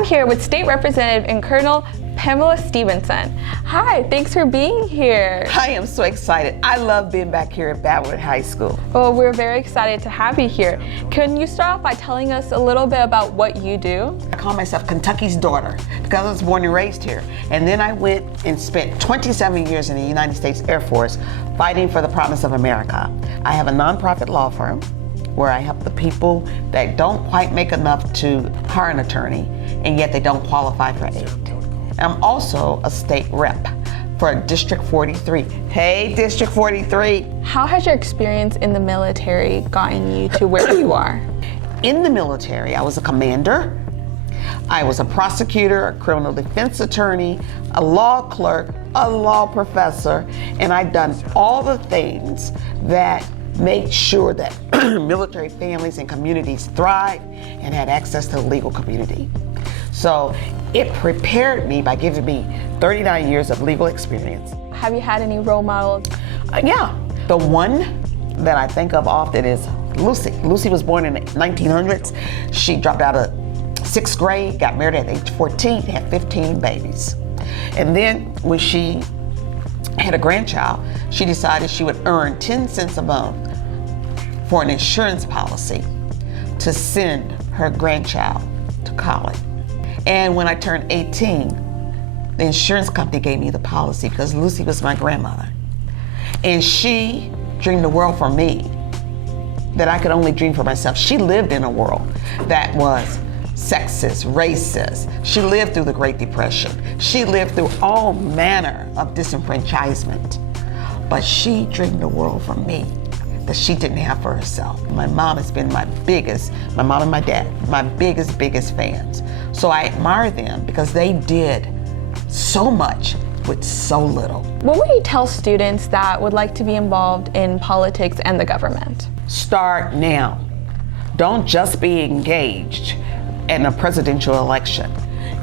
I'm here with State Representative and Colonel Pamela Stevenson. Hi, thanks for being here. I am so excited. I love being back here at Ballard High School. Well, we're very excited to have you here. Can you start off by telling us a little bit about what you do? I call myself Kentucky's daughter because I was born and raised here. And then I went and spent 27 years in the United States Air Force fighting for the promise of America. I have a nonprofit law firm where I help the people that don't quite make enough to hire an attorney and yet they don't qualify for aid. I'm also a state rep for District 43. Hey, District 43. How has your experience in the military gotten you to where you are? In the military, I was a commander. I was a prosecutor, a criminal defense attorney, a law clerk, a law professor, and I've done all the things that make sure that military families and communities thrive and had access to the legal community. So it prepared me by giving me 39 years of legal experience. Have you had any role models? Yeah, the one that I think of often is Lucy. Lucy was born in the 1900s. She dropped out of 6th grade, got married at age 14, had 15 babies. And then when she had a grandchild, she decided she would earn 10 cents a month for an insurance policy to send her grandchild to college. And when I turned 18, the insurance company gave me the policy because Lucy was my grandmother. And she dreamed a world for me that I could only dream for myself. She lived in a world that was sexist, racist. She lived through the Great Depression. She lived through all manner of disenfranchisement. But she dreamed a world for me that she didn't have for herself. My mom has been my mom and my dad, my biggest fans. So I admire them because they did so much with so little. What would you tell students that would like to be involved in politics and the government? Start now. Don't just be engaged in a presidential election.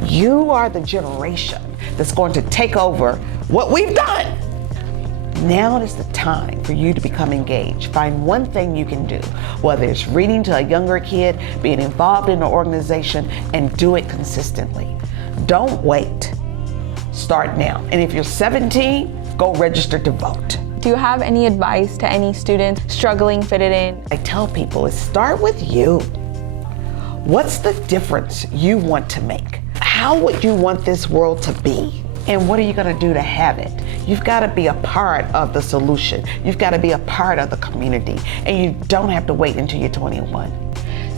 You are the generation that's going to take over what we've done. Now is the time for you to become engaged. Find one thing you can do, whether it's reading to a younger kid, being involved in an organization, and do it consistently. Don't wait. Start now. And if you're 17, go register to vote. Do you have any advice to any student struggling fitting in? I tell people, start with you. What's the difference you want to make? How would you want this world to be? And what are you going to do to have it? You've got to be a part of the solution. You've got to be a part of the community. And you don't have to wait until you're 21.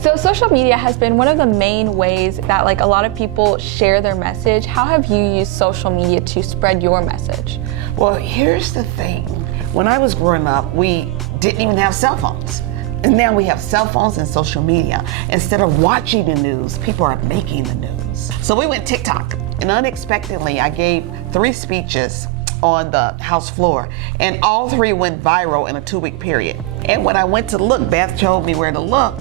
So social media has been one of the main ways that a lot of people share their message. How have you used social media to spread your message? Well, here's the thing. When I was growing up, we didn't even have cell phones. And now we have cell phones and social media. Instead of watching the news, people are making the news. So we went TikTok. And unexpectedly, I gave 3 speeches on the House floor, and all 3 went viral in a 2-week period. And when I went to look, Beth told me where to look.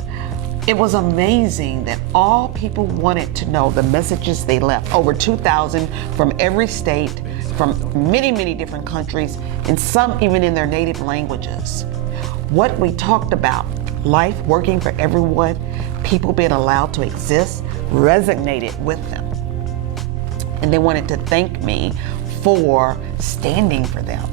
It was amazing that all people wanted to know the messages they left. Over 2,000 from every state, from many different countries, and some even in their native languages. What we talked about, life working for everyone, people being allowed to exist, resonated with them. And they wanted to thank me for standing for them.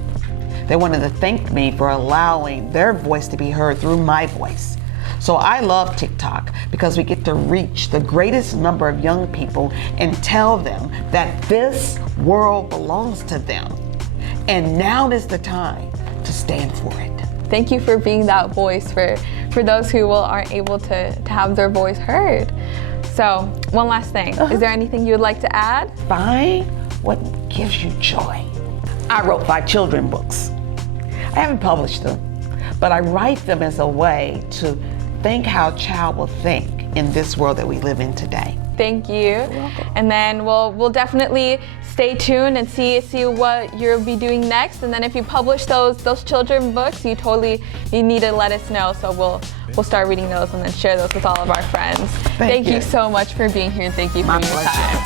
They wanted to thank me for allowing their voice to be heard through my voice. So I love TikTok because we get to reach the greatest number of young people and tell them that this world belongs to them. And now is the time to stand for it. Thank you for being that voice for those who aren't able to have their voice heard. So, one last thing. Is there anything you would like to add? Find what gives you joy. I wrote 5 children's books. I haven't published them, but I write them as a way to think how a child will think in this world that we live in today. Thank you. And then we'll definitely stay tuned and see what you'll be doing next. And then if you publish those children's books, you need to let us know. So we'll start reading those and then share those with all of our friends. Thank you so much for being here, and thank you for your time.